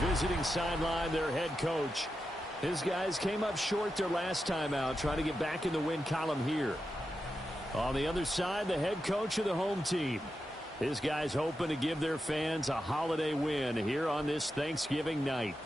visiting sideline, their head coach. His guys came up short their last time out, trying to get back in the win column here. On the other side, the head coach of the home team. His guys hoping to give their fans a holiday win here on this Thanksgiving night.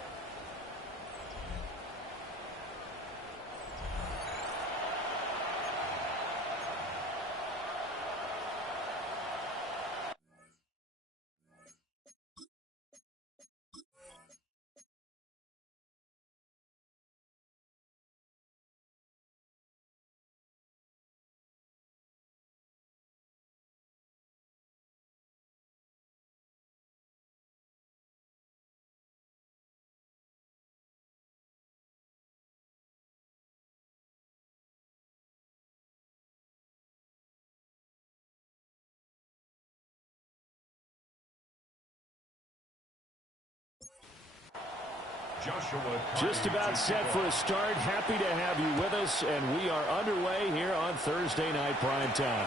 Just about set for a start. Happy to have you with us, and we are underway here on Thursday Night Prime Time.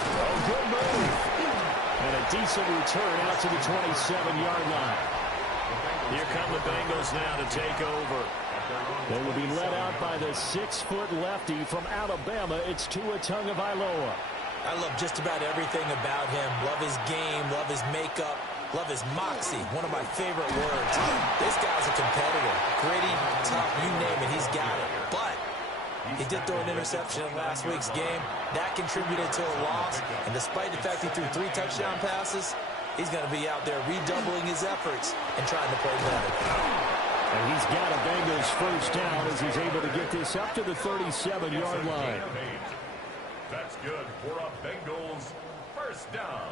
Oh, good move. And a decent return out to the 27-yard line. Here come the Bengals now to take over. They will be led out by the 6-foot lefty from Alabama. It's Tua Tagovailoa. I love just about everything about him. Love his game, love his makeup. Love his moxie, one of my favorite words. This guy's a competitor. Gritty, tough, you name it, he's got it. But he did throw an interception in last week's game. That contributed to a loss. And despite the fact he threw 3 touchdown passes, he's going to be out there redoubling his efforts and trying to play better. And he's got a Bengals first down as he's able to get this up to the 37-yard line. That's good for a Bengals first down.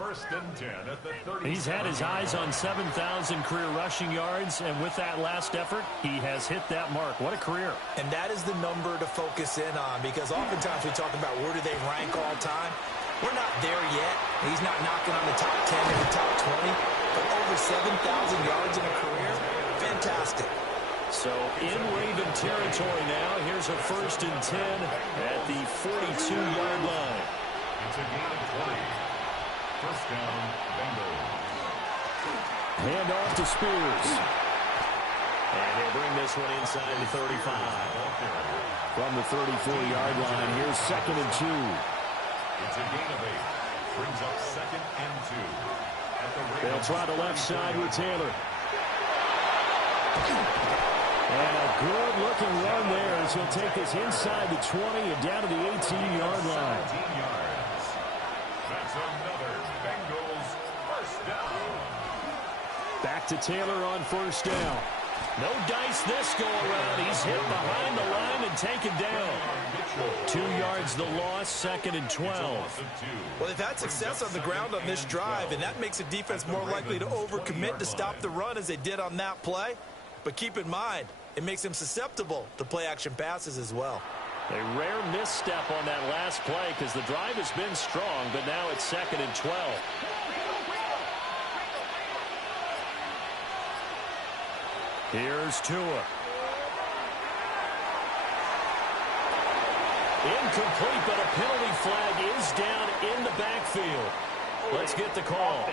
First and 10 at the 30. He's had his eyes on 7,000 career rushing yards, and with that last effort, he has hit that mark. What a career. And that is the number to focus in on, because oftentimes we talk about where do they rank all time. We're not there yet. He's not knocking on the top 10 or the top 20, but over 7,000 yards in a career, fantastic. So in Raven territory now, here's a first and 10 at the 42-yard line. It's a gain of 20. First down, Bengals. Hand off to Spears. And he'll bring this one inside the 35. From the 34-yard line, here's second and 2. It's a gain of 8. Brings up second and 2. They'll try the left side with Taylor. And a good-looking run there as he'll take this inside the 20 and down to the 18-yard line. 17 yards. That's another Bengals first down. Back to Taylor on first down. No dice this go-around. He's hit behind the line and taken down. 2 yards the loss, second and 12. Well, they've had success on the ground on this drive, and that makes the defense more likely to overcommit to stop the run as they did on that play. But keep in mind, it makes them susceptible to play-action passes as well. A rare misstep on that last play because the drive has been strong, but now it's second and 12. Here's Tua. Incomplete, but a penalty flag is down in the backfield. Let's get the call.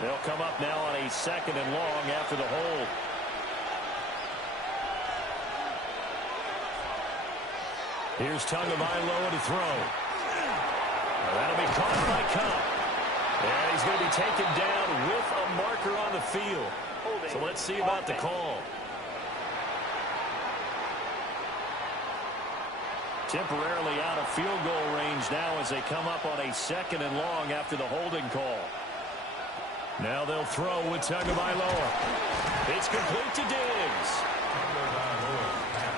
They'll come up now on a second and long after the hold. Here's Tagovailoa to throw. Well, that'll be caught by Cobb. And he's going to be taken down with a marker on the field. So let's see about the call. Temporarily out of field goal range now as they come up on a second and long after the holding call. Now they'll throw with Tagovailoa. It's complete to Diggs.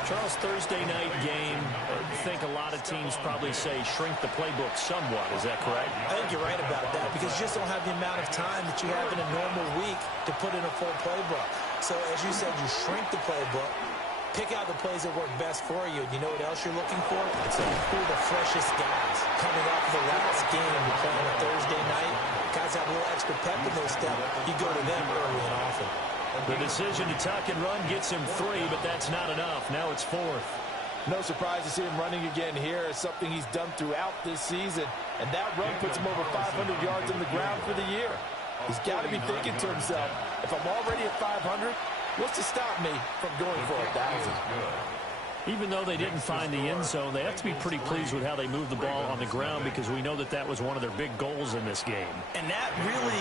Charles, Thursday night game, I think a lot of teams probably say shrink the playbook somewhat. Is that correct? I think you're right about that because you just don't have the amount of time that you have in a normal week to put in a full playbook. So as you said, you shrink the playbook, pick out the plays that work best for you. And you know what else you're looking for? It's who are the freshest guys coming off the last game you're playing on Thursday night. Guys have a little extra pep in their step. You go to them early and often. The decision to tuck and run gets him 3, but that's not enough. Now it's 4th. No surprise to see him running again here. It's something he's done throughout this season. And that run puts him over 500 yards on the ground for the year. He's got to be thinking to himself, if I'm already at 500, what's to stop me from going for 1,000? Even though they didn't find the end zone, they have to be pretty pleased with how they moved the ball on the ground, because we know that that was one of their big goals in this game. And that really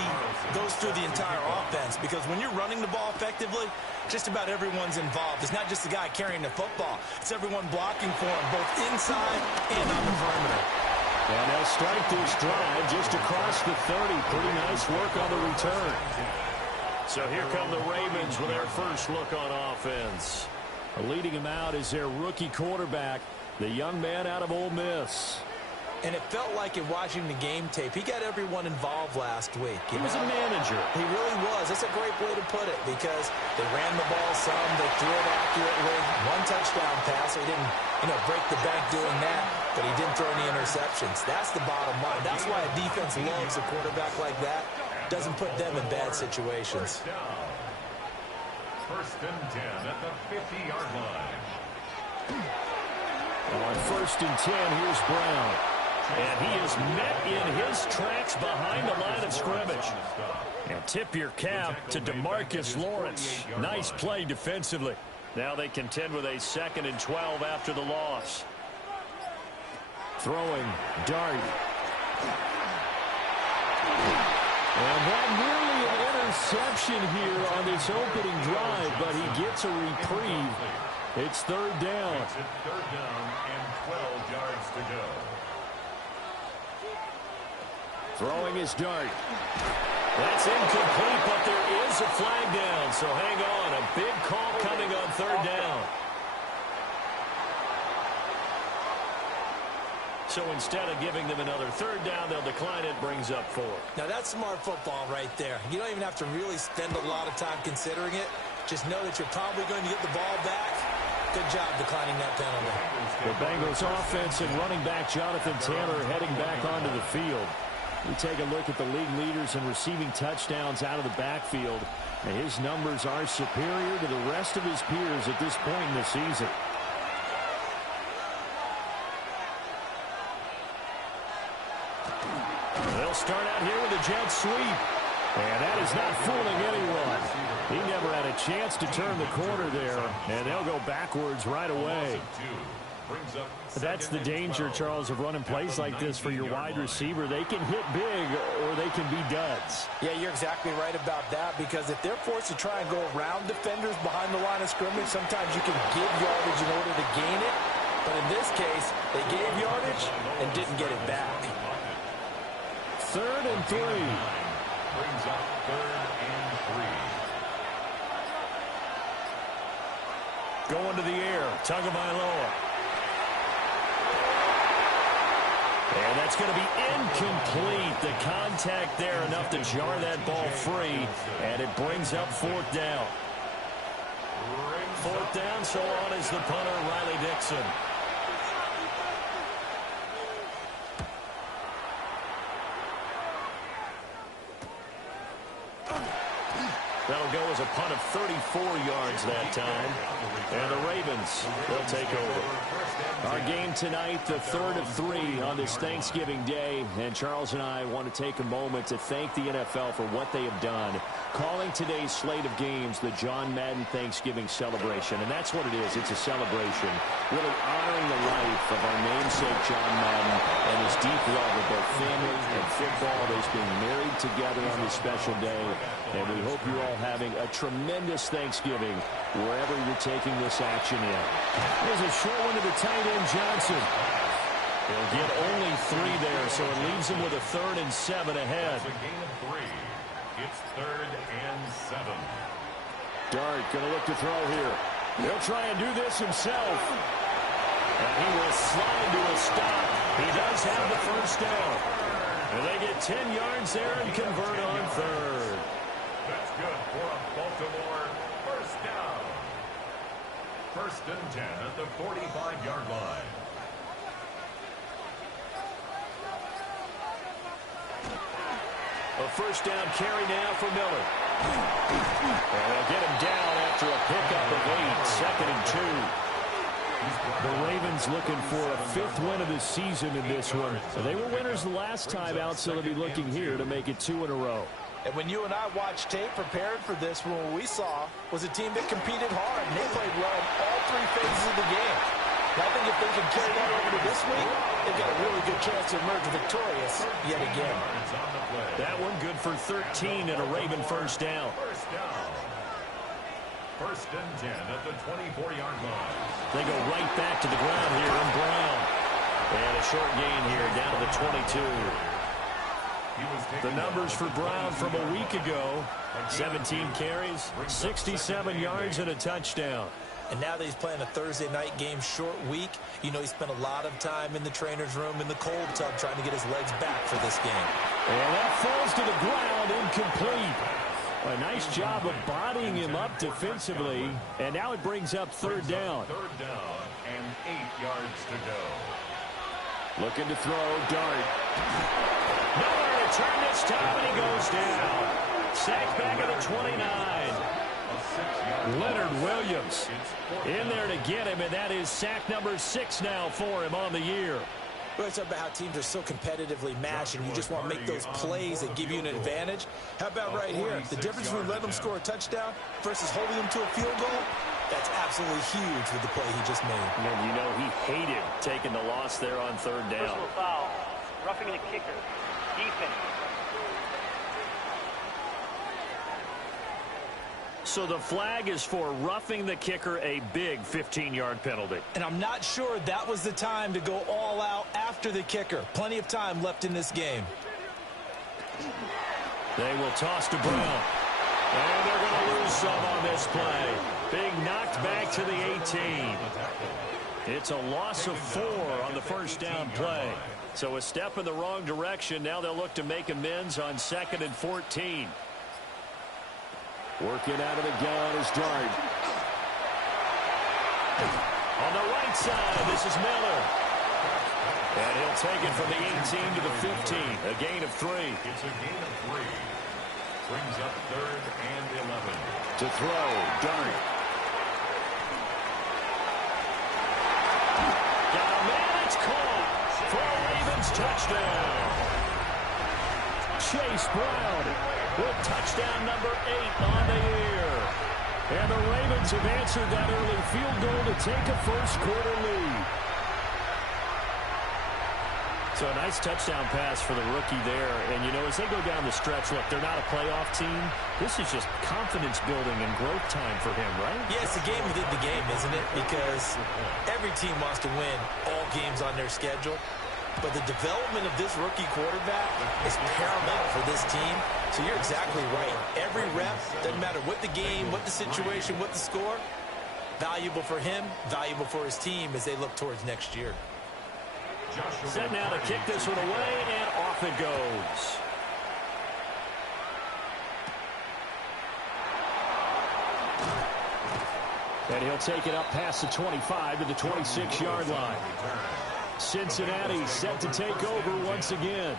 goes through the entire offense, because when you're running the ball effectively, just about everyone's involved. It's not just the guy carrying the football. It's everyone blocking for him, both inside and on the perimeter. And they'll start this drive just across the 30. Pretty nice work on the return. So here come the Ravens with their first look on offense. Leading him out is their rookie quarterback, the young man out of Ole Miss. And it felt like in watching the game tape, he got everyone involved last week. He was a manager. He really was. That's a great way to put it, because they ran the ball some, they threw it accurately. One touchdown pass. He didn't, break the bank doing that, but he didn't throw any interceptions. That's the bottom line. That's why a defense loves a quarterback like that. Doesn't put them in bad situations. First and 10 at the 50-yard line. On first and 10, here's Brown. And he is met in his tracks behind the line of scrimmage. And tip your cap to DeMarcus Lawrence. Nice play defensively. Now they contend with a 2nd and 12 after the loss. Throwing, Dart. And that nearly an interception here on this opening drive, but he gets a reprieve. It's 3rd down. It's 3rd down and 12 yards to go. Throwing his Dart. That's incomplete, but there is a flag down, so hang on. A big call coming on 3rd down. So instead of giving them another 3rd down, they'll decline it. Brings up 4. Now that's smart football right there. You don't even have to really spend a lot of time considering it. Just know that you're probably going to get the ball back. Good job declining that penalty. The Bengals offense and running back Jonathan Taylor heading back onto the field. We take a look at the league leaders in receiving touchdowns out of the backfield. And his numbers are superior to the rest of his peers at this point in the season. They'll start out here with a jet sweep. And that is not fooling anyone. He never had a chance to turn the corner there. And they'll go backwards right away. That's the danger, Charles, of running plays like this for your wide receiver. They can hit big or they can be duds. Yeah, you're exactly right about that, because if they're forced to try and go around defenders behind the line of scrimmage, sometimes you can give yardage in order to gain it. But in this case, they gave yardage and didn't get it back. 3rd and 3. Brings up 3rd and 3. Going to the air. Tagovailoa. And that's going to be incomplete. The contact there enough to jar that ball free. And it brings up 4th down. 4th down, so on is the punter, Riley Dixon. That'll go as a punt of 34 yards that time. And the Ravens, they'll take over. Our game tonight, the 3rd of 3 on this Thanksgiving Day. And Charles and I want to take a moment to thank the NFL for what they have done, calling today's slate of games the John Madden Thanksgiving celebration. And that's what it is. It's a celebration, really honoring the life of our namesake John Madden and his deep love of both family and football. Those being married together on this special day. And we hope you're all having a tremendous Thanksgiving wherever you're taking this action in. There's a short one to the tight end, Johnson. He'll get only 3 there, so it leaves him with a 3rd and 7 ahead. It's a gain of 3. It's 3rd and 7. Dart going to look to throw here. He'll try and do this himself. And he will slide to a stop. He does have the 1st down. And they get 10 yards there and convert on 3rd. That's good for a Baltimore 1st down. 1st and 10 at the 45-yard line. A 1st down carry now for Miller. And they'll get him down after a pickup of 8. 2nd and 2. The Ravens looking for a 5th win of the season in this one. They were winners the last time out, so they'll be looking here to make it 2 in a row. And when you and I watched tape prepared for this, what we saw was a team that competed hard, and they played well in all 3 phases of the game. And I think if they can carry that over to this week, they've got a really good chance to emerge victorious yet again. That one good for 13 and a Raven first down. First and 10 at the 24-yard line. They go right back to the ground here in Brown. And a short gain here down to the 22. The numbers for Brown from a week ago: 17 carries, 67 yards, and a touchdown. And now that he's playing a Thursday night game, short week, you know he spent a lot of time in the trainer's room in the cold tub trying to get his legs back for this game. And that falls to the ground, incomplete. A nice job of bodying him up defensively, and now it brings up 3rd down. 3rd down and 8 yards to go. Looking to throw, Dart. Nowhere to turn this time, and he goes down. Sacked back at the 29. Leonard Williams in there to get him, and that is sack number 6 now for him on the year. We're talking about how teams are so competitively matched, and you just want to make those plays that give you an advantage. How about right here? The difference between letting them score a touchdown versus holding them to a field goal, that's absolutely huge with the play he just made. And you know he hated taking the loss there on 3rd down. Personal foul, roughing the kicker, defense. So the flag is for roughing the kicker, a big 15-yard penalty. And I'm not sure that was the time to go all out after the kicker. Plenty of time left in this game. They will toss to Brown. And they're going to lose some on this play. Big knocked back to the 18. It's a loss of 4 on the first down play. So a step in the wrong direction. Now they'll look to make amends on 2nd and 14. Working out of the gun is Dart. On the right side, this is Miller. And he'll take it from the 18 to the 15. A gain of 3. It's a gain of 3. Brings up 3rd and 11. To throw, Dart. Got a man, it's caught for a Ravens touchdown. Chase Brown with touchdown number 8 on the year. And the Ravens have answered that early field goal to take a first-quarter lead. So a nice touchdown pass for the rookie there. And, you know, as they go down the stretch, look, they're not a playoff team. This is just confidence building and growth time for him, right? Yeah, it's a game within the game, isn't it? Because every team wants to win all games on their schedule. But the development of this rookie quarterback is paramount for this team. So you're exactly right. Every rep, doesn't matter what the game, what the situation, what the score, valuable for him, valuable for his team as they look towards next year. Set now to kick this one away, and off it goes. And he'll take it up past the 25 to the 26-yard line. Cincinnati set to take over once again.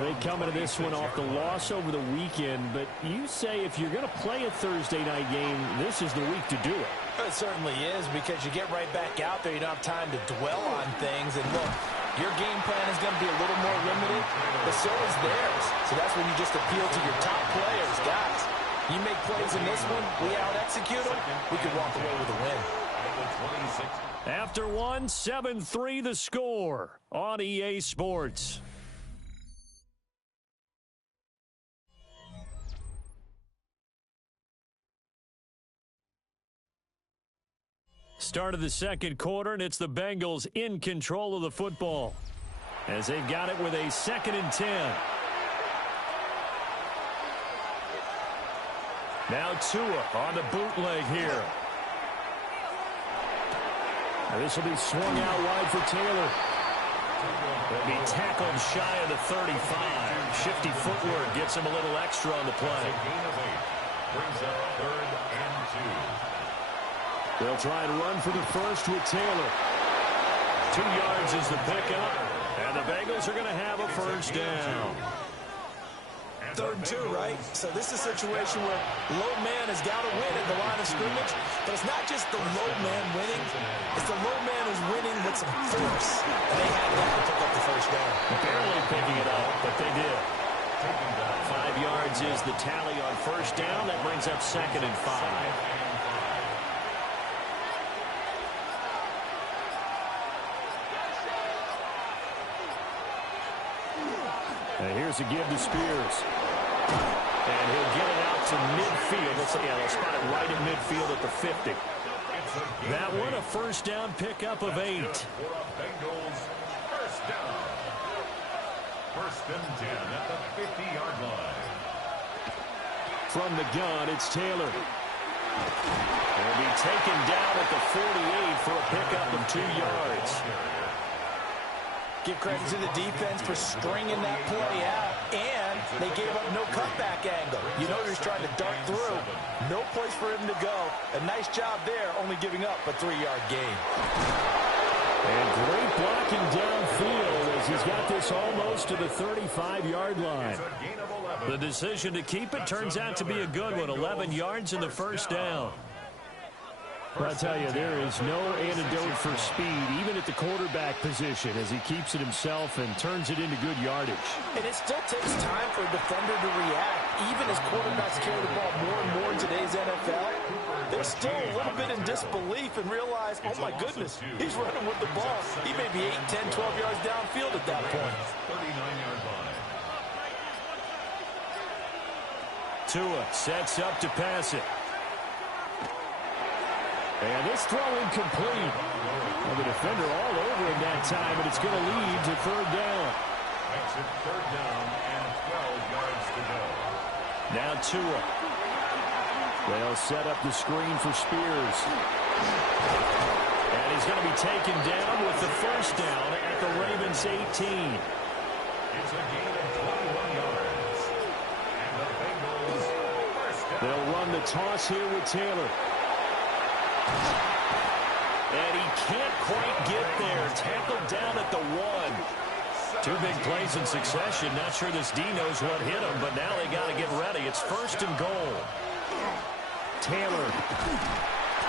They come into this one off the loss over the weekend, but you say if you're going to play a Thursday night game, this is the week to do it. It certainly is, because you get right back out there. You don't have time to dwell on things. And look, your game plan is going to be a little more limited, but so is theirs. So that's when you just appeal to your top players. Guys, you make plays in this one, we out-execute them, we could walk away with a win. After one, 7-3 the score on EA Sports. Start of the second quarter, and it's the Bengals in control of the football as they've got it with a 2nd and 10. Now Tua on the bootleg here. Now this will be swung out wide for Taylor. He'll be tackled shy of the 35. Shifty footwork gets him a little extra on the play. Brings up 3rd and 2. They'll try and run for the first with Taylor. 2 yards is the pickup, and the Bengals are going to have a first down. 3rd and 2, right? So this is a situation where low man has got to win at the line of scrimmage, but it's not just the low man winning. It's the low man some force. And they had that to pick up the first down. Barely picking it up, but they did. 5 yards is the tally on first down. That brings up 2nd and 5. And here's a give to Spears. And he'll get it out to midfield. They'll spot it right at midfield at the 50. That one a first down pickup of 8. Bengals first down. 1st and 10 at the 50-yard line. From the gun, it's Taylor. He'll be taken down at the 48 for a pickup of 2 yards. Give credit to the defense for stringing that play out, and they gave up no cutback angle. You know he's trying to dart through. No place for him to go. A nice job there, only giving up a 3-yard gain. And great blocking downfield as he's got this almost to the 35-yard line. The decision to keep it turns out to be a good one. 11 yards in the first down. Well, I tell you, there is no antidote for speed, even at the quarterback position, as he keeps it himself and turns it into good yardage. And it still takes time for a defender to react. Even as quarterbacks carry the ball more and more in today's NFL, they're still a little bit in disbelief and realize, oh my goodness, he's running with the ball. He may be 8, 10, 12 yards downfield at that point. 39-yard line. Tua sets up to pass it. And this throw incomplete. Well, the defender all over him that time, and it's going to lead to 3rd down. Makes it 3rd down and 12 yards to go. Now Tua. They'll set up the screen for Spears. And he's going to be taken down with the first down at the Ravens' 18. It's a gain of 21 yards. And the Bengals first down. They'll run the toss here with Taylor. And he can't quite get there. Tackled down at the 1. 2 big plays in succession. Not sure this D knows what hit him, but now they got to get ready. It's 1st and goal. Taylor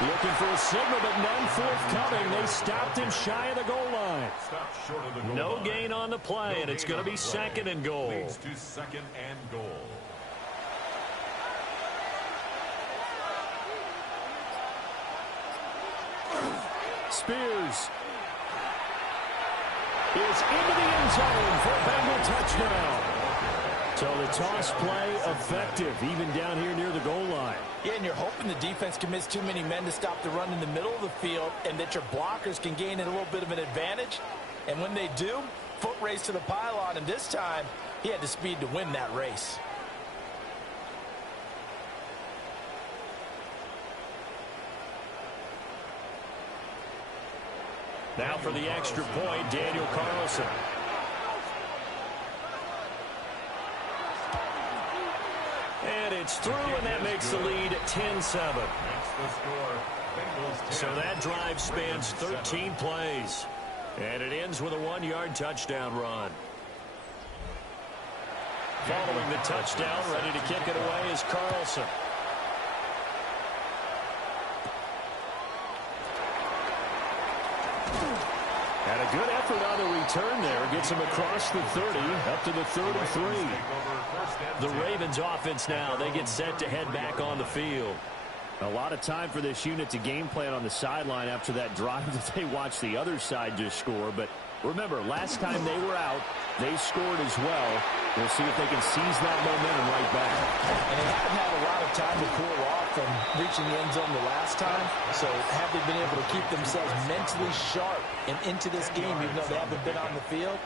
looking for a signal, but none forthcoming. They stopped him shy of the goal line. No gain on the play, and it's going to be 2nd and goal. Leads to 2nd and goal. Spears is into the end zone for a Bengal touchdown. So the toss play effective, even down here near the goal line. Yeah, and you're hoping the defense commits too many men to stop the run in the middle of the field and that your blockers can gain a little bit of an advantage. And when they do, foot race to the pylon, and this time he had the speed to win that race. Now for the extra point, Daniel Carlson. And it's through, and that makes the lead 10-7. So that drive spans 13 plays. And it ends with a 1-yard touchdown run. Following the touchdown, ready to kick it away is Carlson. And a good effort on the return there. Gets him across the 30, up to the 33. The Ravens offense now, they get set to head back on the field. A lot of time for this unit to game plan on the sideline after that drive that they watched the other side just score. But remember, last time they were out, they scored as well. We'll see if they can seize that momentum right back. And they haven't had a lot of time to cool off from reaching the end zone the last time. So have they been able to keep themselves mentally sharp and into this game, even though they haven't been on the field?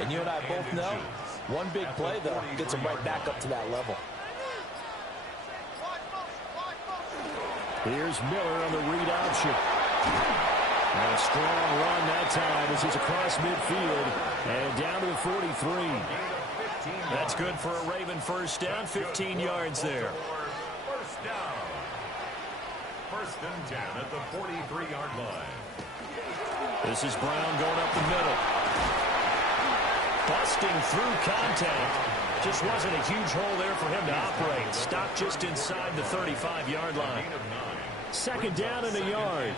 And you and I both know, one big play, though, gets them right back up to that level. Here's Miller on the read option. And a strong run that time as he's across midfield and down to the 43. That's good for a Raven first down, 15 yards there. First down. 1st and 10 at the 43-yard line. This is Brown going up the middle. Busting through contact. Just wasn't a huge hole there for him to operate. Stopped just inside the 35-yard line. 2nd down and a yard.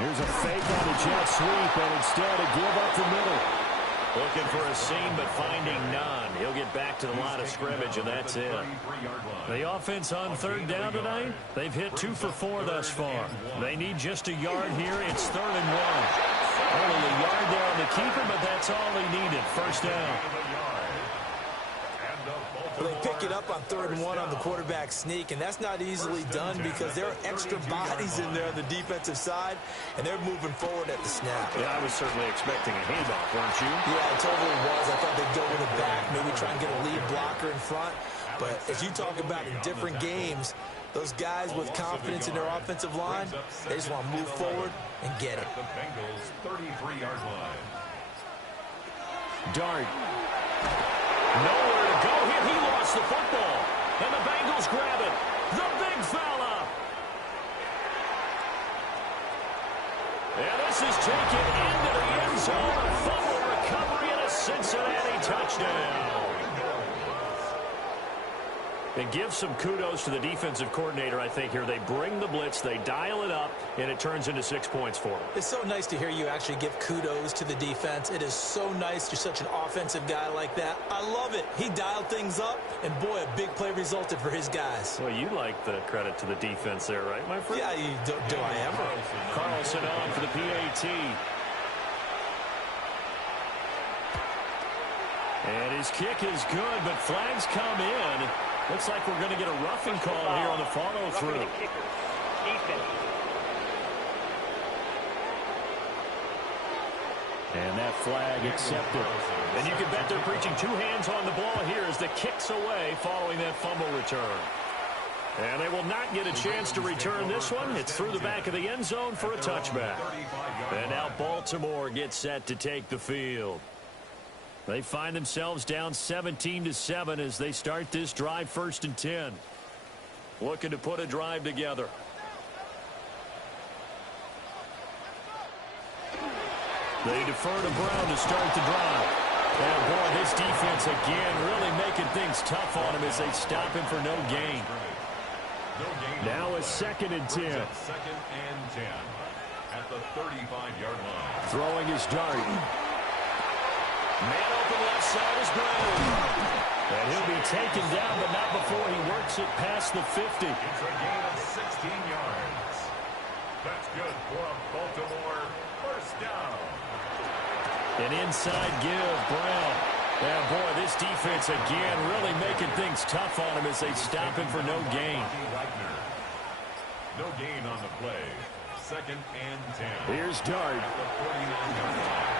Here's a fake on the jet sweep, and instead a give up the middle. Looking for a seam, but finding none. He'll get back to the line of scrimmage, and that's it. The offense on third down tonight, they've hit 2 for 4 thus far. They need just a yard here. It's 3rd and 1. Only a yard there on the keeper, but that's all he needed. First down. Well, they pick it up on 3rd and 1 on the quarterback sneak, and that's not easily done because there are extra bodies in there on the defensive side, and they're moving forward at the snap. Yeah, I was certainly expecting a handoff, weren't you? Yeah, it totally was. I thought they'd go with it back, maybe try and get a lead blocker in front. But as you talk about in different games, those guys with confidence in their offensive line, they just want to move forward and get it. The Bengals 33-yard line. Dart. Nowhere to go here. He lost the football. And the Bengals grab it. The big fella. And this is taken into the end zone. A fumble recovery and a Cincinnati touchdown. And give some kudos to the defensive coordinator, I think, here. They bring the blitz, they dial it up, and it turns into 6 points for them. It's so nice to hear you actually give kudos to the defense. It is so nice. You're such an offensive guy like that. I love it. He dialed things up, and boy, a big play resulted for his guys. Well, you like the credit to the defense there, right, my friend? Yeah, do I ever? Carlson on for the PAT. And his kick is good, but flags come in. Looks like we're going to get a roughing call here on the follow-through. Roughing the kicker. Defense. And that flag accepted. And you can bet they're preaching 2 hands on the ball here as the kick's away following that fumble return. And they will not get a chance to return this one. It's through the back of the end zone for a touchback. And now Baltimore gets set to take the field. They find themselves down 17-7 as they start this drive, 1st and 10. Looking to put a drive together. They defer to Brown to start the drive. And boy, this defense again really making things tough on him as they stop him for no gain. Now a 2nd and 10. 2nd and 10 at the 35-yard line. Throwing his dart. Man open left side is Brown. And he'll be taken down, but not before he works it past the 50. It's a gain of 16 yards. That's good for a Baltimore 1st down. An inside give, Brown. And boy, this defense again really making things tough on him as they stop him for no gain. No gain on the play. 2nd and 10. Here's Dart. At the 49-yard line.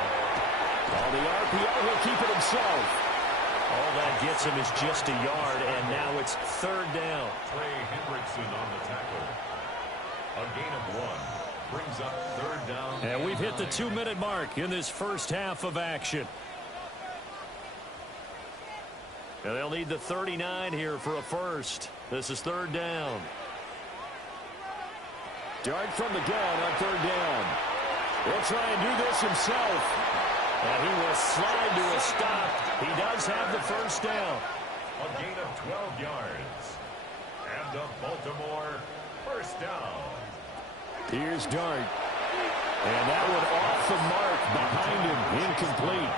On the RPO, he'll keep it himself. All that gets him is just a yard, and now it's 3rd down. Trey Hendrickson on the tackle. A gain of 1 brings up 3rd down. And we've hit the 2-minute mark in this first half of action. And they'll need the 39 here for a first. This is 3rd down. Dart from the gun on 3rd down. He'll try and do this himself. And he will slide to a stop. He does have the 1st down. A gain of 12 yards. And a Baltimore 1st down. Here's Dart. And that one off the mark behind him. Incomplete.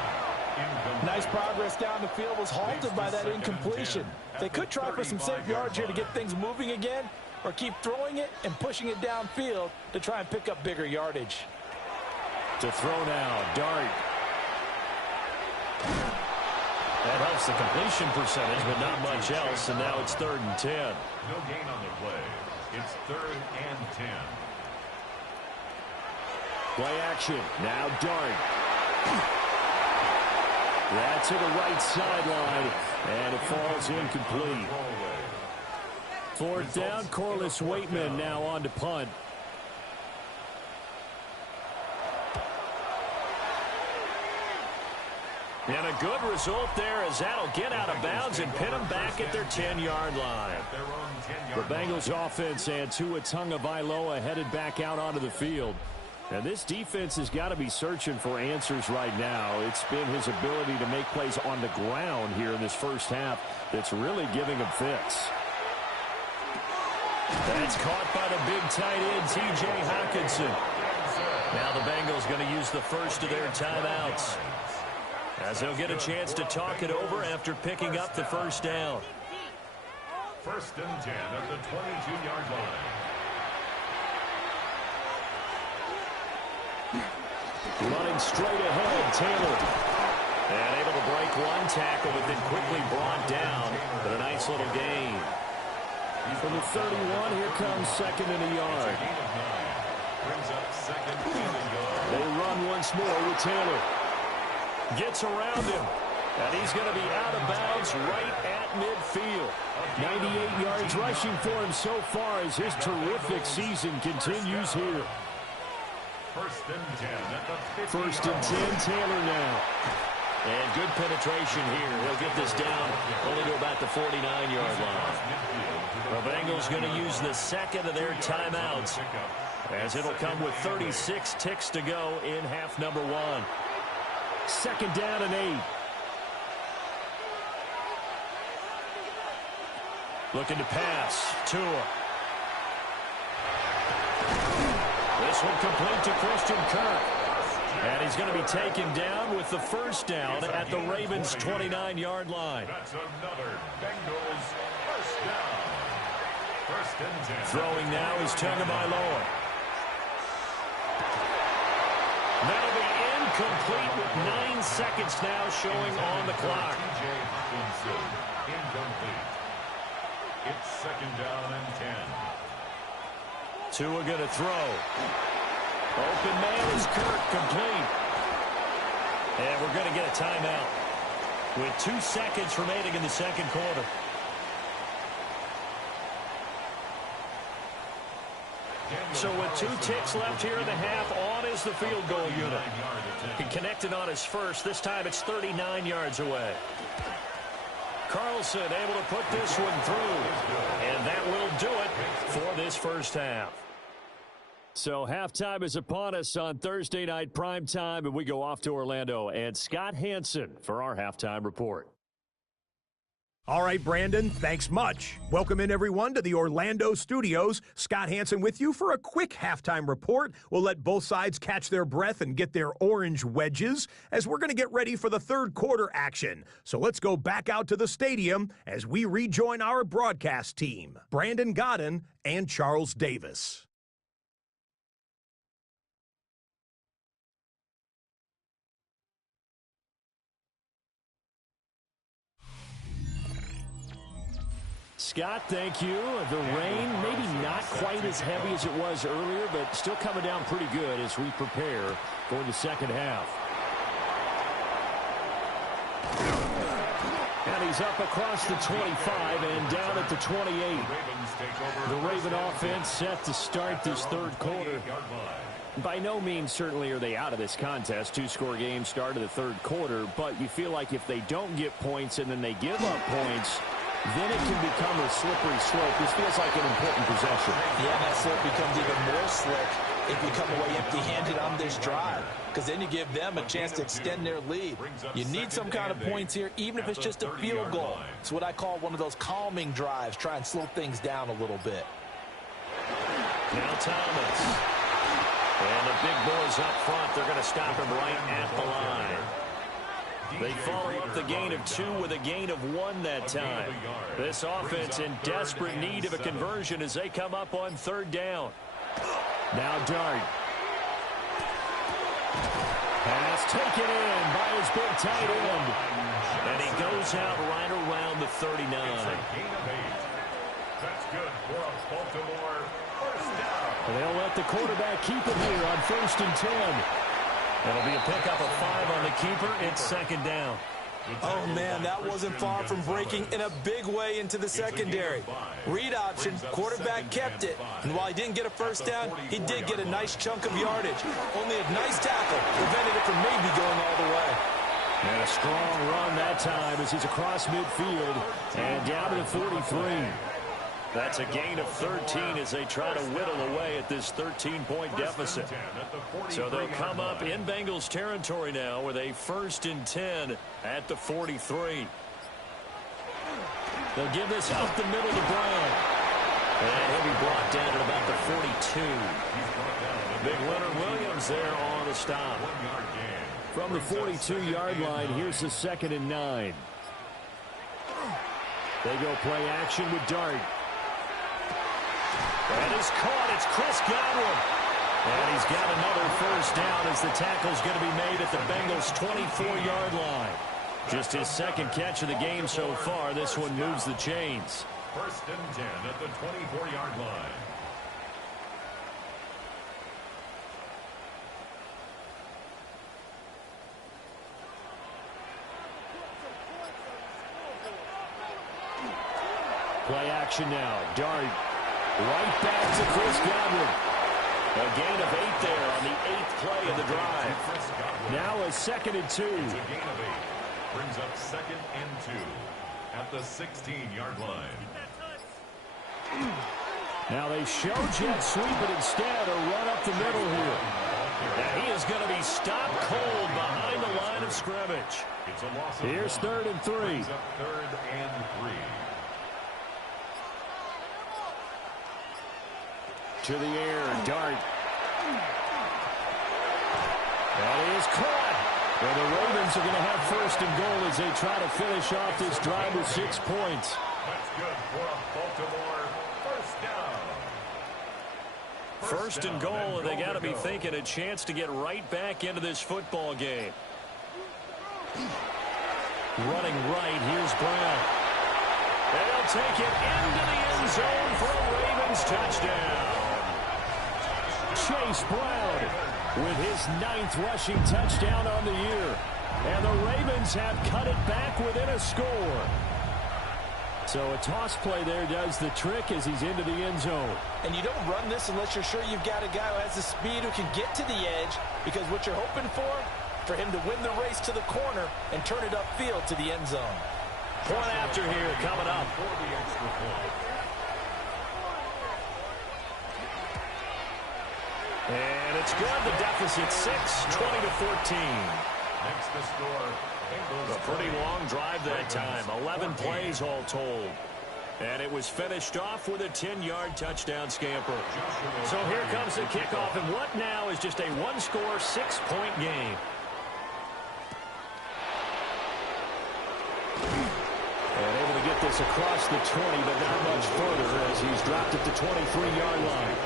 Nice progress down the field, was halted by that incompletion. They could try for some safe yards here to get things moving again, or keep throwing it and pushing it downfield to try and pick up bigger yardage. To throw now, Dart. That helps the completion percentage, but not much else, and now it's 3rd and 10. No gain on the play. It's 3rd and 10. Play action. Now Dart. That to the right sideline, and it falls incomplete. 4th down, Corliss Waitman now on to punt. And a good result there as that'll get out of bounds and pin them back at their 10-yard line. The Bengals offense and Tua Tagovailoa headed back out onto the field. And this defense has got to be searching for answers right now. It's been his ability to make plays on the ground here in this first half that's really giving him fits. That's caught by the big tight end, T.J. Hockenson. Now the Bengals going to use the first of their timeouts, as they'll get a chance to talk it over after picking up the first down. First and 10 at the 22-yard line. Running straight ahead, Taylor. And able to break one tackle, but then quickly brought down. But a nice little gain. From the 31, here comes second and a yard. They run once more with Taylor. Gets around him. And he's going to be out of bounds right at midfield. 98 yards rushing for him so far as his terrific season continues here. First and 10 at the 50. First and 10, Taylor now. And good penetration here. He'll get this down only to about the 49-yard line. The Bengals going to use the second of their timeouts, as it'll come with 36 ticks to go in half number one. Second down and 8. Looking to pass. Tua. This one complete to Christian Kirk. And he's going to be taken down with the first down at the Ravens' 29-yard line. That's another Bengals first down. First and 10. Throwing now is Tagovailoa. That'll be incomplete with 9 seconds now showing on the clock. T.J. Hawkinson, incomplete. It's second down and 10. Tua going to throw. Open man is Kirk, complete. And we're going to get a timeout with 2 seconds remaining in the second quarter. So with 2 ticks left here in the half, on is the field goal unit. He connected on his first. This time it's 39 yards away. Carlson able to put this one through. And that will do it for this first half. So halftime is upon us on Thursday night primetime, and we go off to Orlando. And Scott Hansen for our halftime report. All right, Brandon, thanks much. Welcome in, everyone, to the Orlando studios. Scott Hansen with you for a quick halftime report. We'll let both sides catch their breath and get their orange wedges as we're going to get ready for the third quarter action. So let's go back out to the stadium as we rejoin our broadcast team, Brandon Godden and Charles Davis. Scott, thank you. The rain, maybe not quite as heavy as it was earlier, but still coming down pretty good as we prepare for the second half. And he's up across the 25 and down at the 28. The Raven offense set to start this third quarter. By no means certainly are they out of this contest. 2-score game start of the third quarter, but you feel like if they don't get points and then they give up points, then it can become a slippery slope. This feels like an important possession. Yeah, that slope becomes even more slick if you come away empty-handed on this drive, because then you give them a chance to extend their lead. You need some kind of points here, even if it's just a field goal. It's what I call one of those calming drives. Try and slow things down a little bit. Now Thomas. And the big boys up front, they're going to stop him right at the line. They follow up the gain of 2 with a gain of 1 that time. This offense in desperate need of a conversion as they come up on third down. Now Dart. Pass taken in by his big tight end. And he goes out right around the 39. That's good for a Baltimore first down. They'll let the quarterback keep it here on first and 10. It'll be a pickup of 5 on the keeper. It's second down. Oh, man, that wasn't far from breaking in a big way into the secondary. Read option, quarterback kept it. And while he didn't get a first down, he did get a nice chunk of yardage. Only a nice tackle prevented it from maybe going all the way. And a strong run that time as he's across midfield and down to the 43. That's a gain of 13 as they try to whittle away at this 13-point deficit. So they'll come up in Bengals territory now with a 1st and 10 at the 43. They'll give this up the middle to Brown. And he'll be brought down at about the 42. Big Leonard Williams there on the stop. From the 42-yard line, here's the 2nd and 9. They go play action with Dart. And it's caught. It's Chris Godwin. And he's got another first down as the tackle's going to be made at the Bengals' 24-yard line. Just his 2nd catch of the game so far. This one moves the chains. 1st and 10 at the 24-yard line. Play action now. Dart right back to Chris Godwin. A gain of 8 there on the 8th play of the drive. Now a 2nd and 2. It's a gain of 8. Brings up 2nd and 2 at the 16-yard line. Now they show jet sweep, but instead a run up the middle here. And he is going to be stopped cold behind the line of scrimmage. It's a loss of Here's 3rd and 3. Brings up 3rd and 3. To the air, Dart. That is caught. Well, the Ravens are going to have 1st and goal as they try to finish off this drive with 6 points. That's good for a Baltimore 1st down. 1st and goal, and they got to be thinking a chance to get right back into this football game. Running right, here's Brown. They'll take it into the end zone for a Ravens touchdown. Chase Brown with his 9th rushing touchdown on the year. And the Ravens have cut it back within a score. So a toss play there does the trick as he's into the end zone. And you don't run this unless you're sure you've got a guy who has the speed who can get to the edge, because what you're hoping for him to win the race to the corner and turn it upfield to the end zone. Point after here coming up. For the extra point. And it's good. The deficit 6, 20-14. Next to score, Bengals. A pretty long drive that time. 11 plays all told. And it was finished off with a 10-yard touchdown scamper. So here comes the kickoff, and what now is just a one-score, 6-point game. And able to get this across the 20, but not much further as he's dropped at the 23-yard line.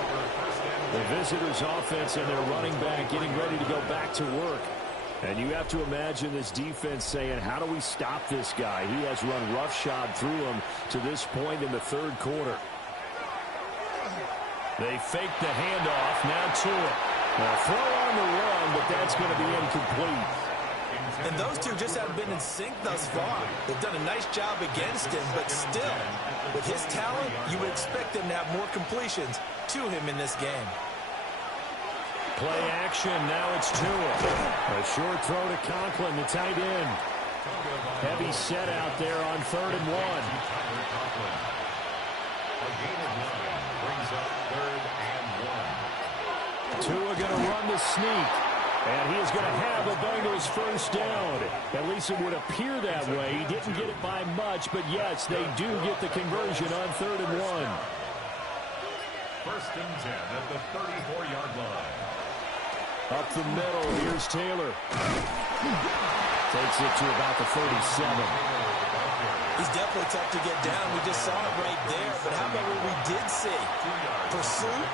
The visitors' offense and their running back getting ready to go back to work. And you have to imagine this defense saying, how do we stop this guy? He has run roughshod through him to this point in the 3rd quarter. They fake the handoff, now to it. Now throw on the run, but that's going to be incomplete. And those two just haven't been in sync thus far. They've done a nice job against him, but still, with his talent, you would expect him to have more completions to him in this game. Play action, now it's Tua. A short throw to Conklin, the tight end. Heavy set out there on 3rd and 1. A gain of 9 brings up 3rd and 1. Tua going to run the sneak. And he is going to have a Bengals first down. At least it would appear that way. He didn't get it by much, but yes, they do get the conversion on 3rd and 1. 1st and 10 at the 34-yard line. Up the middle, here's Taylor. Takes it to about the 37. He's definitely tough to get down. We just saw it right there. But how about what we did see? Pursuit,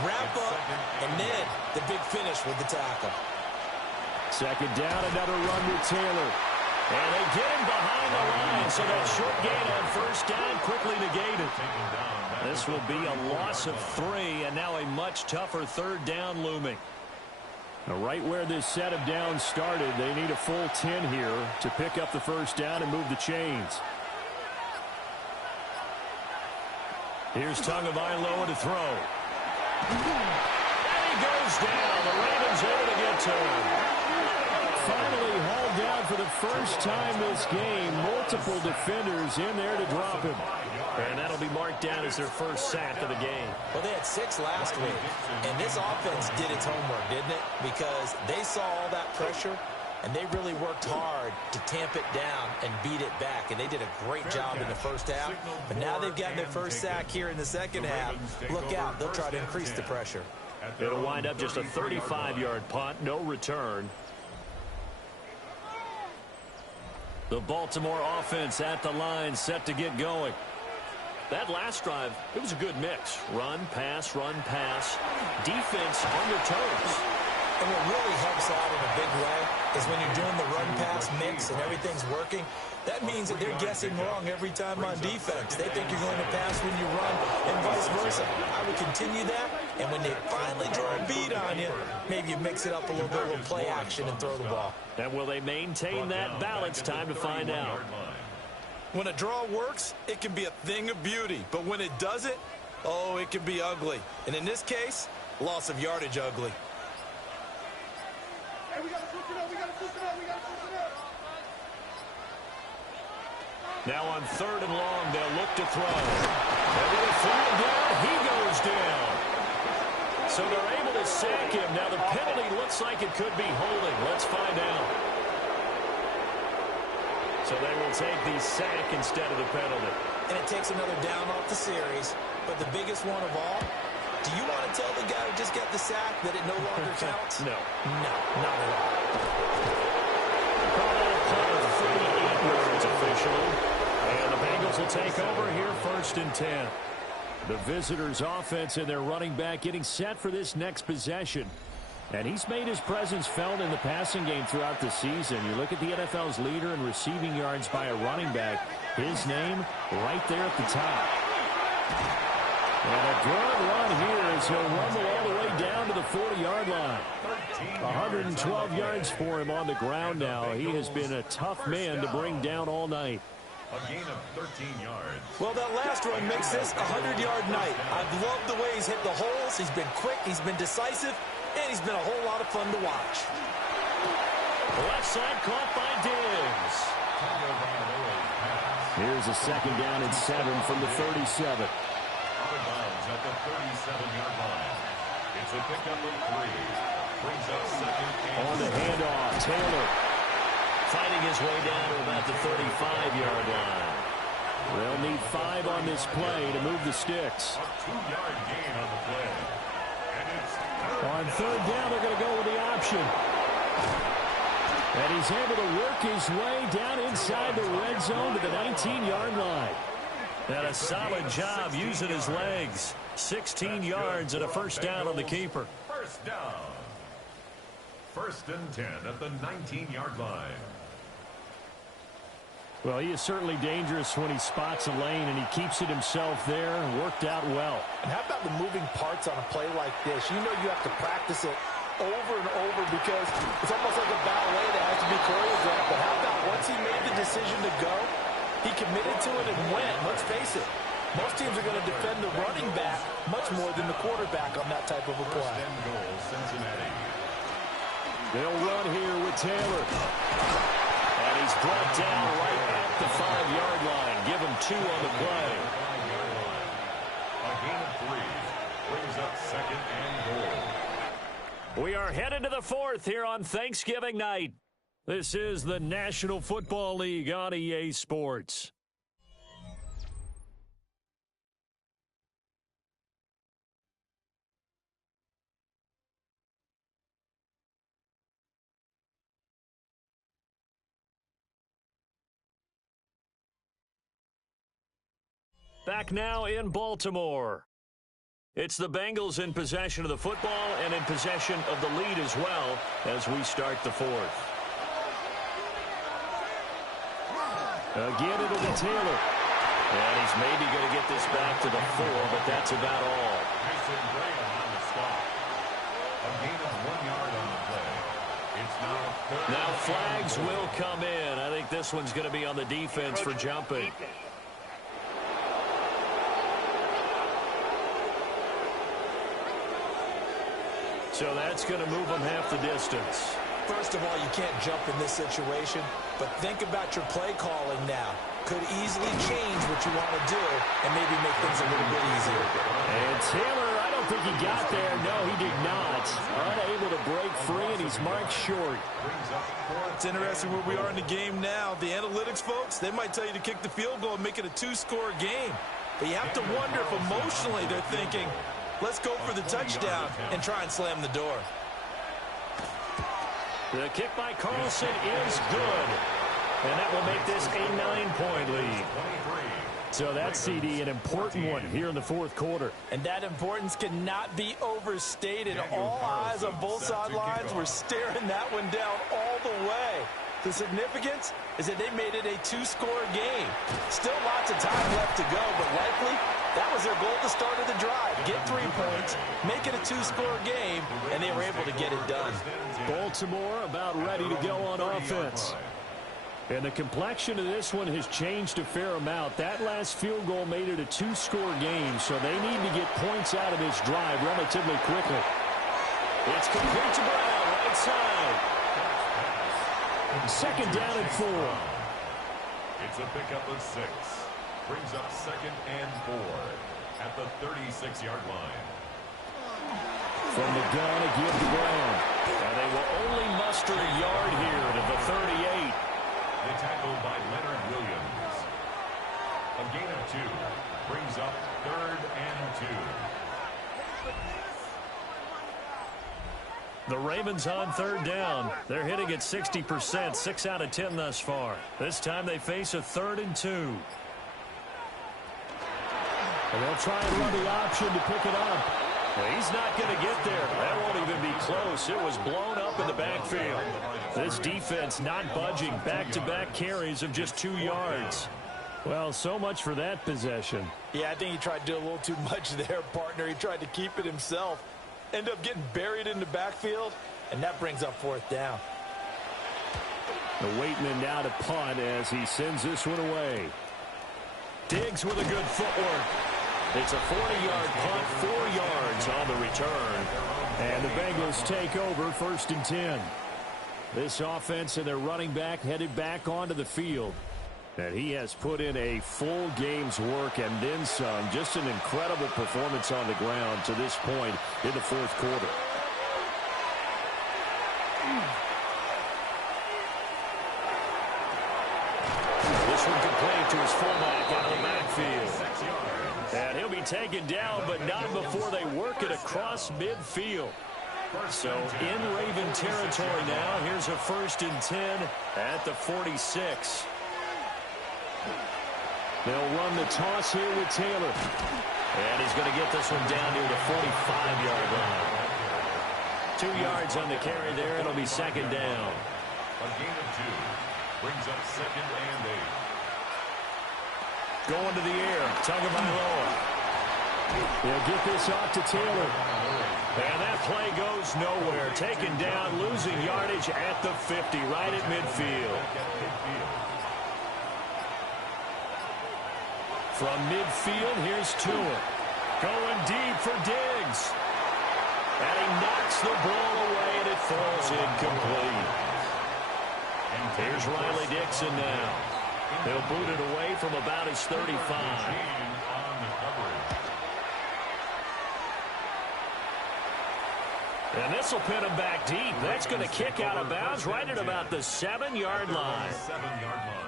wrap up, and then the big finish with the tackle. 2nd down, another run with Taylor. And they get him behind the line, so that short gain on 1st down quickly negated. This will be a loss of 3, and now a much tougher 3rd down looming. Now, right where this set of downs started, they need a full 10 here to pick up the 1st down and move the chains. Here's Tagovailoa to throw. And he goes down. The Ravens able to get to him. Finally hauled down for the first time this game. Multiple defenders in there to drop him. And that'll be marked down as their first sack of the game. Well, they had 6 last week, and this offense did its homework, didn't it? Because they saw all that pressure, and they really worked hard to tamp it down and beat it back, and they did a great job in the first half. But now they've gotten their first sack here in the second half. Look out. They'll try to increase the pressure. It'll wind up just a 35-yard punt, no return. The Baltimore offense at the line, set to get going. That last drive, it was a good mix. Run, pass, defense on their toes. And what really helps out in a big way is when you're doing the run-pass mix and everything's working, that means that they're guessing wrong every time on defense. They think you're going to pass when you run and vice versa. I would continue that, and when they finally draw a beat on you, maybe you mix it up a little bit with play action and throw the ball. And will they maintain that balance? Time to find out. When a draw works, it can be a thing of beauty. But when it doesn't, oh, it can be ugly. And in this case, loss of yardage ugly. Hey, we got to switch it up. Now on 3rd and long, they'll look to throw. And with a flag down, he goes down. So they're able to sack him. Now the penalty looks like it could be holding. Let's find out. So they will take the sack instead of the penalty. And it takes another down off the series. But the biggest one of all, do you want to tell the guy who just got the sack that it no longer counts? No. No, not at all. Call that a punt of 38 yards officially. And the Bengals will take over here 1st and 10. The visitors' offense and their running back getting set for this next possession. And he's made his presence felt in the passing game throughout the season. You look at the NFL's leader in receiving yards by a running back. His name right there at the top. And a good run here as he'll rumble all the way down to the 40-yard line. 112 yards for him on the ground now. He has been a tough man to bring down all night. A gain of 13 yards. Well, that last run makes this a 100-yard night. I've loved the way he's hit the holes. He's been quick. He's been decisive. And he's been a whole lot of fun to watch. Left side caught by Diggs. Here's a 2nd down and 7 from the 37. Out of bounds at the 37-yard line. It's a pickup of 3. Brings up 2nd and on the handoff, Taylor fighting his way down to about the 35-yard line. They'll need 5 on this play to move the sticks. a 2-yard gain on the play. And it's On 3rd down, they're going to go with the option. And he's able to work his way down inside the red zone to the 19-yard line. And a solid job using his legs. 16 yards and a 1st down on the keeper. 1st down. 1st and 10 at the 19-yard line. Well, he is certainly dangerous when he spots a lane, and he keeps it himself there and worked out well. And how about the moving parts on a play like this? You know you have to practice it over and over because it's almost like a ballet that has to be choreographed. But how about once he made the decision to go, he committed to it and went. Let's face it, most teams are going to defend the running back much more than the quarterback on that type of a play. 1st and goal, Cincinnati. They'll run here with Taylor. And he's brought down right at the 5-yard line. Give him 2 on the play. 5-yard line. A gain of 3. Brings up 2nd and goal. We are headed to the 4th here on Thanksgiving night. This is the National Football League on EA Sports. Back now in Baltimore. It's the Bengals in possession of the football and in possession of the lead as well as we start the 4th. Again, it'll be Taylor. And he's maybe going to get this back to the 4, but that's about all. Mason Graham on the stop. A gain of 1 yard on the play. It's now 3rd. Now flags will come in. I think this one's going to be on the defense for jumping. So that's going to move them half the distance. First of all, you can't jump in this situation, but think about your play calling now. Could easily change what you want to do and maybe make things a little bit easier. And Taylor, I don't don't think he got there. No, he did not. Unable to break free, and he's marked short. It's interesting where we are in the game now. The analytics folks, they might tell you to kick the field goal and make it a two-score game. But you have to wonder if emotionally they're thinking, let's go for the touchdown and try and slam the door. The kick by Carlson is good. And that will make this a 9-point lead. So that's, CD, an important one here in the fourth quarter. And that importance cannot be overstated. All eyes on both sidelines were staring that one down all the way. The significance is that they made it a two-score game. Still lots of time left to go, but likely that was their goal at the start of the drive. Get 3 points, make it a two-score game, and they were able to get it done. Baltimore about ready to go on offense. And the complexion of this one has changed a fair amount. That last field goal made it a two-score game, so they need to get points out of this drive relatively quickly. It's complete to Brown, right side. Second down and 4. It's a pickup of 6. Brings up 2nd and 4 at the 36-yard line. From the gun, a give to Brown. And they will only muster a yard here to the 38. The tackle by Leonard Williams. A gain of 2. Brings up 3rd and 2. The Ravens on third down. They're hitting at 60%, 6 out of 10 thus far. This time they face a 3rd and 2. And they'll try and run the option to pick it up. Well, he's not going to get there. That won't even be close. It was blown up in the backfield. This defense not budging. Back-to-back carries of just 2 yards. Well, so much for that possession. Yeah, I think he tried to do a little too much there, partner. He tried to keep it himself. End up getting buried in the backfield, and that brings up 4th down. The Waitman now to punt as he sends this one away. Diggs with a good footwork. It's a 40-yard punt, 4 yards on the return. And the Bengals take over 1st and 10. This offense and their running back headed back onto the field. And he has put in a full game's work and then some. Just an incredible performance on the ground to this point in the 4th quarter. This one complete to his fullback out of the backfield. And he'll be taken down, but not before they work it across midfield. So in Raven territory now. Here's a 1st and 10 at the 46. They'll run the toss here with Taylor. And he's going to get this one down near the 45-yard line. 2 yards on the carry there. It'll be 2nd down. A gain of 2. Brings up 2nd and 8. Going to the air. Tagovailoa. He'll get this off to Taylor. And that play goes nowhere. Taken down, losing yardage at the 50, right at midfield. From midfield, here's Tua. Going deep for Diggs. And he knocks the ball away, and it falls incomplete. Here's Riley Dixon now. He'll boot it away from about his 35. And this will pin him back deep. That's going to kick out of bounds right at about the 7-yard line.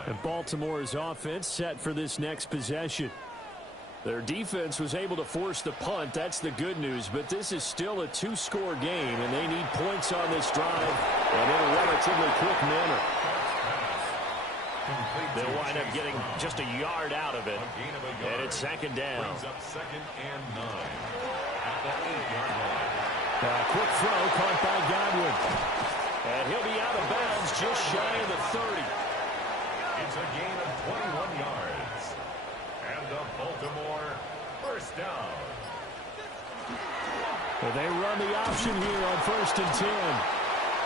And Baltimore's offense set for this next possession. Their defense was able to force the punt. That's the good news. But this is still a 2-score game, and they need points on this drive and in a relatively quick manner. They'll wind up getting just a yard out of it. And it's 2nd down. Brings up 2nd and 9 at the 8-yard line. Quick throw caught by Godwin. And he'll be out of bounds just shy of the 30. It's a gain of 21 yards. And the Baltimore 1st down. Well, they run the option here on 1st and 10.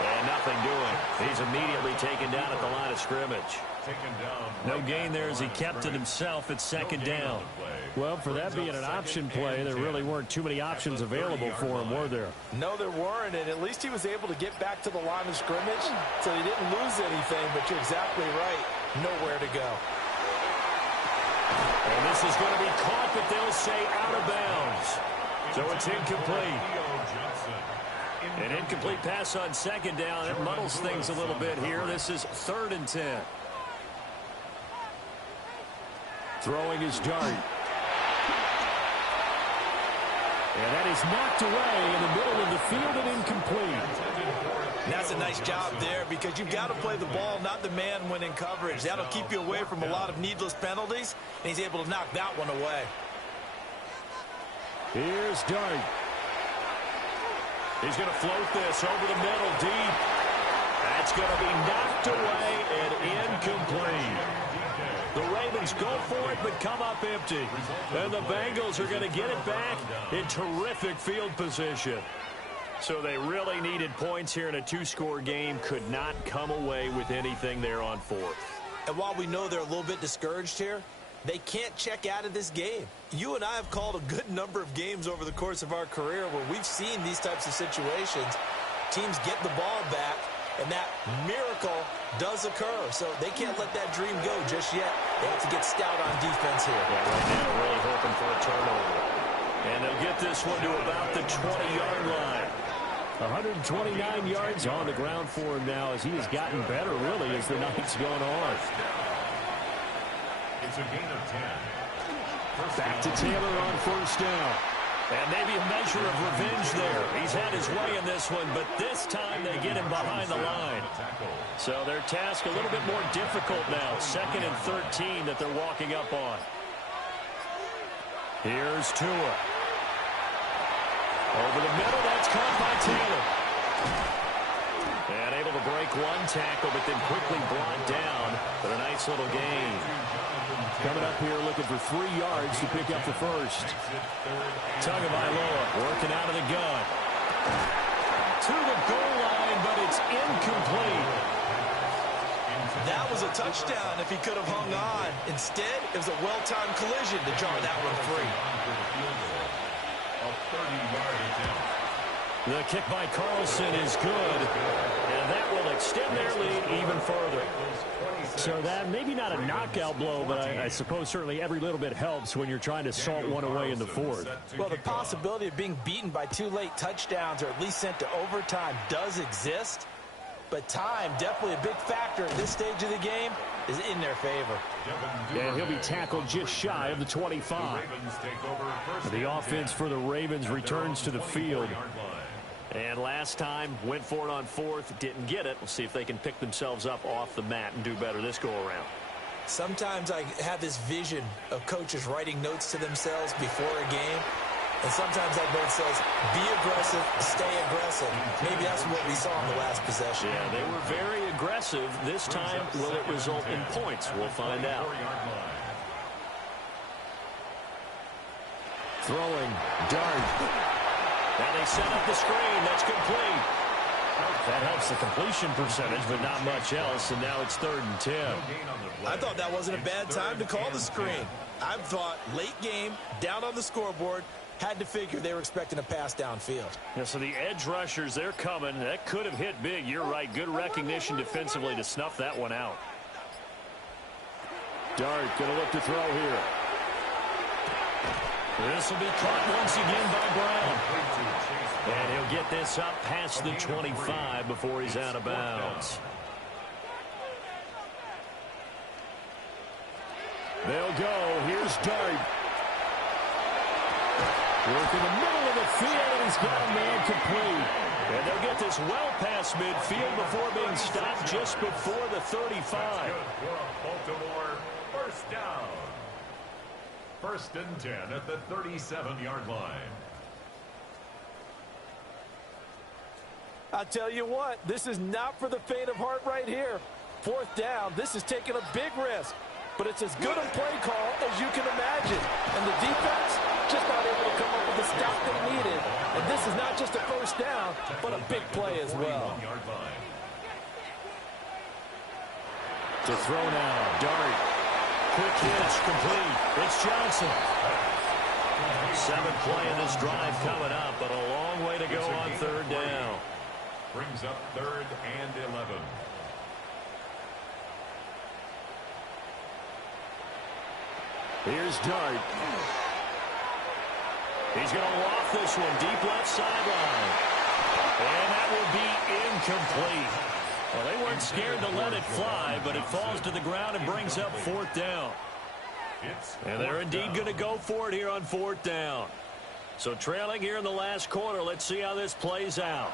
And nothing doing. He's immediately taken down at the line of scrimmage. Taken down. No gain there as he kept it himself at 2nd down. Well, for that being an option play, there really weren't too many options available for him, were there? No, there weren't, and at least he was able to get back to the line of scrimmage, so he didn't lose anything, but you're exactly right. Nowhere to go. And this is going to be caught, but they'll say out of bounds. So it's incomplete. An incomplete pass on second down. It muddles things a little bit here. This is 3rd and 10. Throwing his dart. And that is knocked away in the middle of the field and incomplete. And that's a nice job there because you've got to play the ball, not the man when in coverage. That'll keep you away from a lot of needless penalties, and he's able to knock that one away. Here's Dart. He's going to float this over the middle deep. That's going to be knocked away and incomplete. The Ravens go for it but come up empty. And the Bengals are going to get it back in terrific field position. So they really needed points here in a 2-score game. Could not come away with anything there on 4th. And while we know they're a little bit discouraged here, they can't check out of this game. You and I have called a good number of games over the course of our career where we've seen these types of situations. Teams get the ball back, and that miracle does occur. So they can't let that dream go just yet. They have to get stout on defense here. Yeah, right now really hoping for a turnover. And they'll get this one to about the 20-yard line. 129 yards on the ground for him now as he has gotten better, really, as the night's gone on. It's a gain of 10. Back to Taylor on 1st down. And maybe a measure of revenge there. He's had his way in this one, but this time they get him behind the line. So their task a little bit more difficult now. 2nd and 13 that they're walking up on. Here's Tua. Over the middle, that's caught by Taylor. And able to break one tackle, but then quickly brought down. But a nice little gain. Coming up here looking for 3 yards to pick up the first. Tagovailoa working out of the gun. To the goal line, but it's incomplete. That was a touchdown if he could have hung on. Instead, it was a well-timed collision to draw that one free. The kick by Carlson is good, and that will extend their lead even further. So that maybe not a knockout blow, but I suppose certainly every little bit helps when you're trying to salt one away in the 4th. Well, the possibility of being beaten by 2 late touchdowns or at least sent to overtime does exist, but time, definitely a big factor at this stage of the game, is in their favor. And he'll be tackled just shy of the 25. The offense for the Ravens returns to the field. And last time, went for it on 4th, didn't get it. We'll see if they can pick themselves up off the mat and do better this go-around. Sometimes I have this vision of coaches writing notes to themselves before a game. And sometimes that note says, be aggressive, stay aggressive. Maybe that's what we saw in the last possession. Yeah, they were very aggressive. This time, will it result in points? We'll find out. Throwing, dart. And they set up the screen. That's complete. That helps the completion percentage, but not much else. And now it's 3rd and 10. I thought that wasn't a bad time to call the screen. I thought late game, down on the scoreboard, had to figure they were expecting a pass downfield. Yeah, so the edge rushers, they're coming. That could have hit big. You're right. Good recognition defensively to snuff that one out. Dart going to look to throw here. This will be caught once again by Brown. And he'll get this up past the 25 before he's out of bounds. They'll go. Here's Dart. Work in the middle of the field, and he's got a man complete. And they'll get this well past midfield before being stopped just before the 35. Baltimore, 1st down. 1st and 10 at the 37-yard line. I'll tell you what, this is not for the faint of heart right here. 4th down, this is taking a big risk. But it's as good a play call as you can imagine. And the defense just not able to come up with the stop they needed. And this is not just a 1st down, but a big play as well. To throw now, Dart. Quick hitch, complete. It's Johnson. 7th play in this drive coming up, but a long way to go on 3rd down. Brings up 3rd and 11. Here's Dart. He's going to loft this one deep left sideline. And that will be incomplete. Well, they weren't scared to let it fly, but it falls to the ground and brings up 4th down. And they're indeed going to go for it here on 4th down. So trailing here in the last quarter, let's see how this plays out.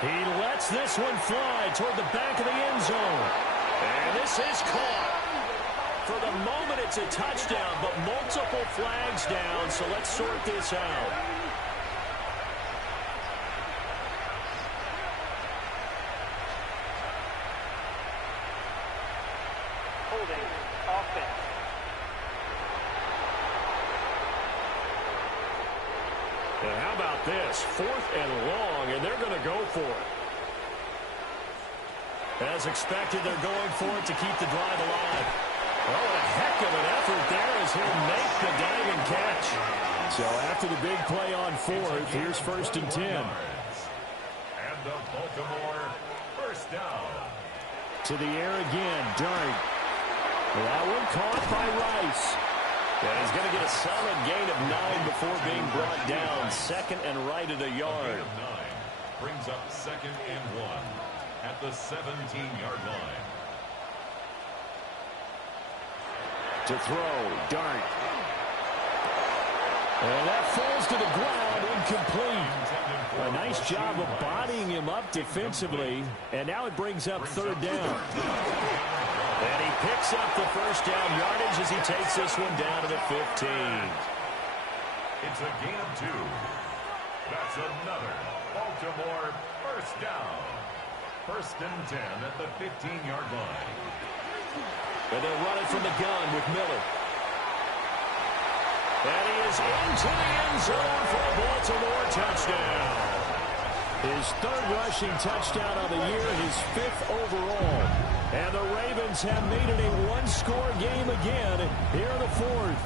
He lets this one fly toward the back of the end zone. And this is caught. For the moment, it's a touchdown, but multiple flags down, so let's sort this out. Holding offense. And how about this? 4th and long, and they're going to go for it. As expected, they're going for it to keep the drive alive. Oh, a heck of an effort there as he'll make the diving catch. So after the big play on 4th, here's 1st and 10. And the Baltimore 1st down. To the air again, Dart. That one caught by Rice. And he's going to get a solid gain of 9 before being brought down. 2nd and right at a yard. 9 brings up 2nd and 1 at the 17-yard line. To throw, Dart. And that falls to the ground, incomplete. A nice job of bodying him up defensively. And now it brings up 3rd down. And he picks up the 1st down yardage as he takes this one down to the 15. It's a gain of 2. That's another Baltimore 1st down. 1st and 10 at the 15-yard line. And they'll run it from the gun with Miller. And he is into the end zone for a Baltimore touchdown. His 3rd rushing touchdown of the year, his 5th overall. And the Ravens have made it a one-score game again here in the 4th.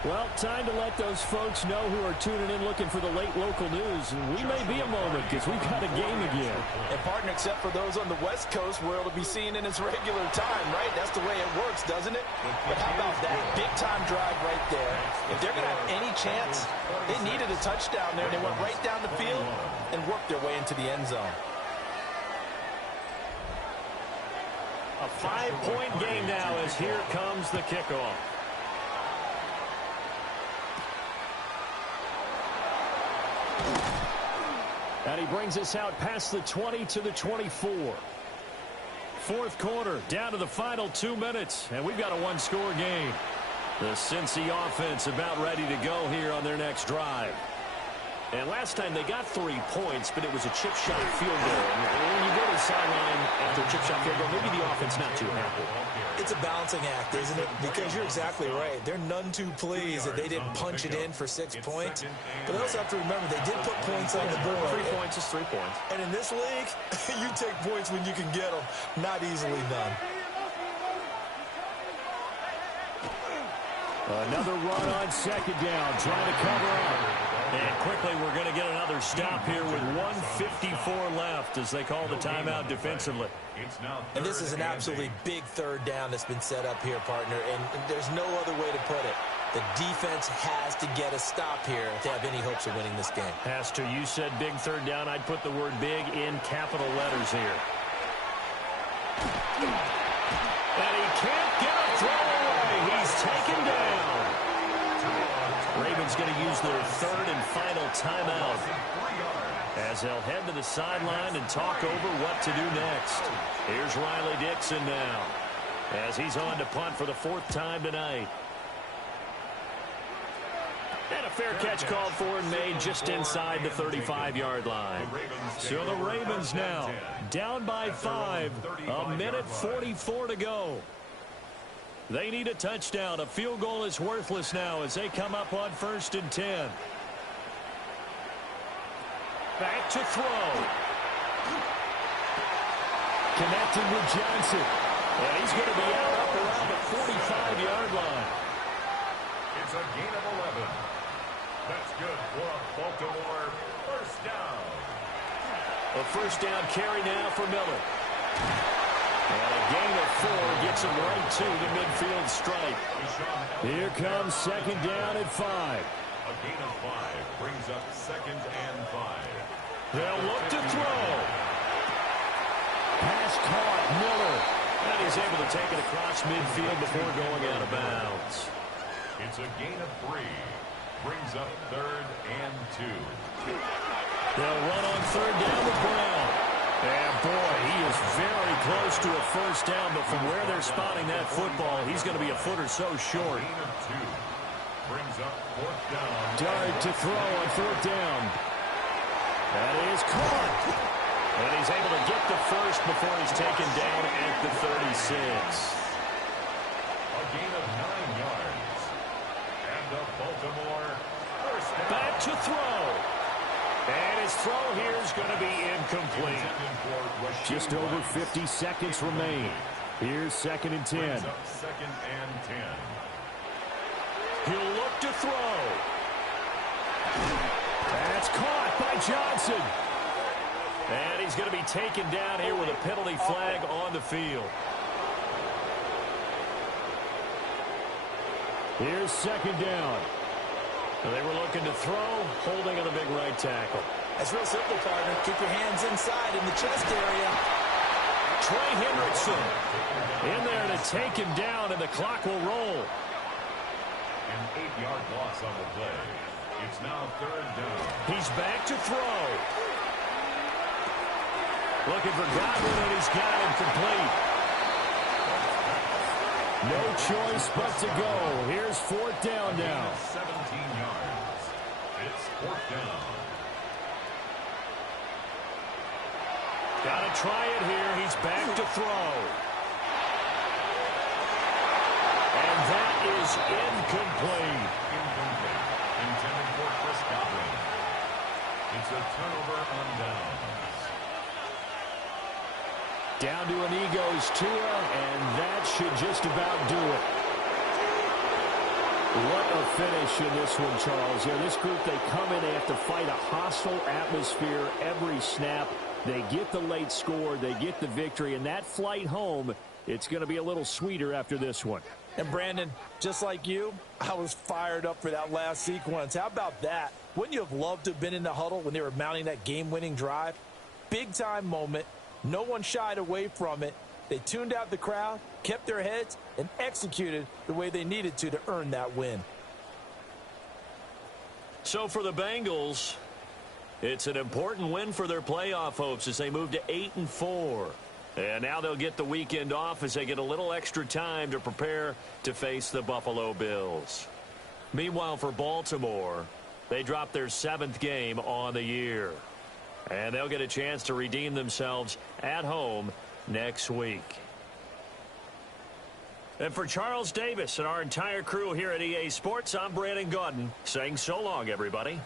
Well, time to let those folks know who are tuning in looking for the late local news. And we may be a moment because we've got a game again. And, partner, except for those on the West Coast where it'll be seen in its regular time, right? That's the way it works, doesn't it? But how about that big-time drive right there? If they're going to have any chance, they needed a touchdown there. They went right down the field and worked their way into the end zone. A 5-point game now as here comes the kickoff. And he brings us out past the 20 to the 24. 4th quarter, down to the final 2 minutes, and we've got a one-score game. The Cincy offense about ready to go here on their next drive. And last time they got 3 points, but it was a chip shot field goal. And when you go to the sideline after a chip shot field goal, maybe the offense not too happy. It's a balancing act, isn't it? Because you're exactly right. They're none too pleased that they didn't punch it in for 6 points. But they also have to remember they did put points on the board. 3 points is 3 points. And in this league, you take points when you can get them. Not easily done. Another run on 2nd down, trying to cover up. And quickly, we're going to get another stop here with 1:54 left as they call the timeout defensively. And this is an absolutely big 3rd down that's been set up here, partner, and there's no other way to put it. The defense has to get a stop here if they have any hopes of winning this game. Has to. You said big 3rd down. I'd put the word big in capital letters here. And he can't get a throw away. He's taken down. Ravens going to use their 3rd and final timeout as they'll head to the sideline and talk over what to do next. Here's Riley Dixon now as he's on to punt for the 4th time tonight. And a fair catch called for and made just inside the 35-yard line. So the Ravens now down by 5, a minute 44 to go. They need a touchdown. A field goal is worthless now as they come up on 1st and 10. Back to throw. Connected with Johnson. And he's going to be out up around the 45-yard line. It's a gain of 11. That's good for a Baltimore 1st down. A 1st down carry now for Miller. And a gain of 4 gets him right to the midfield stripe. Here comes second down at 5. A gain of 5 brings up second and 5. They'll look to throw. Pass caught, Miller. And he's able to take it across midfield before going out of bounds. It's a gain of 3. Brings up third and 2. They'll run on third down with Brown. And boy, he is very close to a first down, but from where they're spotting that football, he's going to be a foot or so short. Gain of 2. Brings up fourth down. Dart to throw on fourth down. That is caught. And he's able to get the first before he's taken down at the 36. A gain of 9 yards. And the Baltimore first down. Back to throw. And his throw here is going to be incomplete. Just over 50 seconds remain. Here's second and 10. Brings up second and 10. He'll look to throw. That's caught by Johnson. And he's going to be taken down here with a penalty flag on the field. Here's second down. They were looking to throw, holding on the big right tackle. That's real simple, partner. Keep your hands inside in the chest area. Trey Hendrickson in there to take him down, and the clock will roll. An 8-yard loss on the play. It's now third down. He's back to throw. Looking for Godwin, and he's got him complete. No choice but to go. Here's fourth down now. 17 yards. It's fourth down. Got to try it here. He's back to throw. And that is incomplete. Incomplete. Intended for Chris Godwin. It's a turnover on downs. Down to an Eagles Tua, and that should just about do it. What a finish in this one, Charles. You know, this group, they come in, they have to fight a hostile atmosphere every snap. They get the late score, they get the victory, and that flight home, it's going to be a little sweeter after this one. And Brandon, just like you, I was fired up for that last sequence. How about that? Wouldn't you have loved to have been in the huddle when they were mounting that game-winning drive? Big-time moment. No one shied away from it. They tuned out the crowd, kept their heads, and executed the way they needed to earn that win. So for the Bengals, it's an important win for their playoff hopes as they move to 8-4. And now they'll get the weekend off as they get a little extra time to prepare to face the Buffalo Bills. Meanwhile, for Baltimore, they dropped their 7th game on the year. And they'll get a chance to redeem themselves at home next week. And for Charles Davis and our entire crew here at EA Sports, I'm Brandon Gaudin saying so long, everybody.